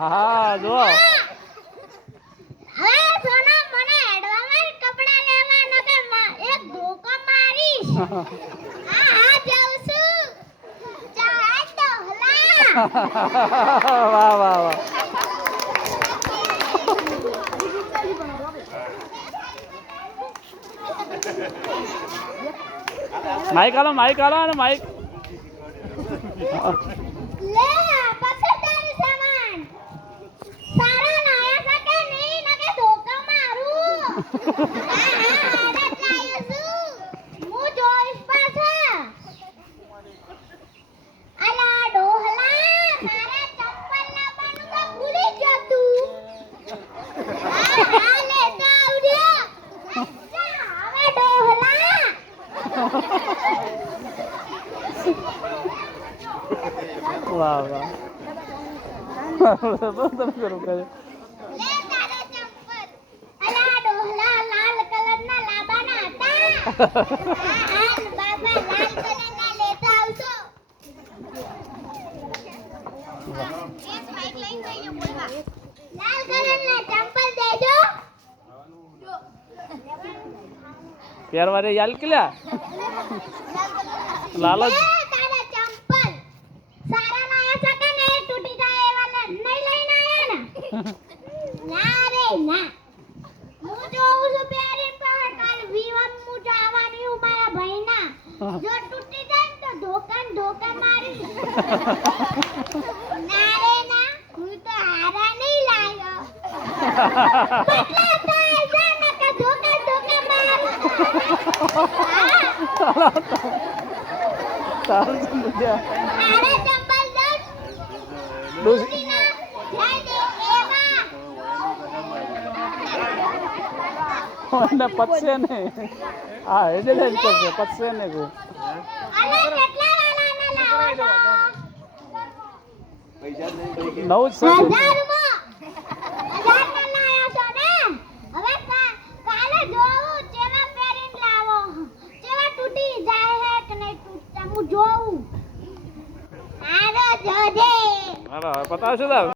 હા જો હવે સોના મને એડવામાં કપડા લેવા નકર એક ધોકો મારીશ. હા જાઉં છું. ચાલ તો હલા. વાહ વાહ વાહ માઈક આલો અને માઈક લે પછી તારું સામાન સારા લાયા છે કે નહીં નકે ધોકો મારું. હા આડત લાયો છું. હું જોઈશ પાછા. અલા ડોહલા મારા ચંપલ લાવવાનું તો ભૂલી ગયો તું. હા લેતો આવજો. અચ્છા હવે ડોહલા. વાહ વાહ બહુ તમે કરું કરે લે તારા ચંપલ. અલા ડોહલા લાલ કલરના લાવવાના હતા. હા બાબા લાલ કલરના લેતા આવજો. એક માઈક લઈને જઈએ બોલવા. લાલ કલરના ચંપલ દેજો. પહેરવારે યાલ કેલ્યા લાલ જ લે તારા ચંપલ સારા લાયા છે કે નહીં તૂટી જાય એવા નહીં લઈને આયા ને. ના રે ના. હું જોઉં છું પહેરીને પણ કાલ વિવાહ હું જવાની હું મારા ભાઈના. જો તૂટી જાય ને તો ધોકા મારી. ના રે ના હું તો હારા નહીં લાયો. પટલા તો આજા ને કે ધોકા મારું. સારું છે મુદ્દા હારા ચંપલ ડોસી તૂટીના જાય દે એવા. એને પતશે ને હા એટલે જ કરશે પતશે ને કો અલા કેટલા વાળાના લાવો નવું જ છે 1000 માં 1000 ના લાયા છો ને. હવે કાલે જોઉં ચેવા પહેરીને લાવો. ચેવા તૂટી જાય હે કે નહીં તૂટતા હું જોઉં. હારો જોજે. હાલો પતાવશું તાર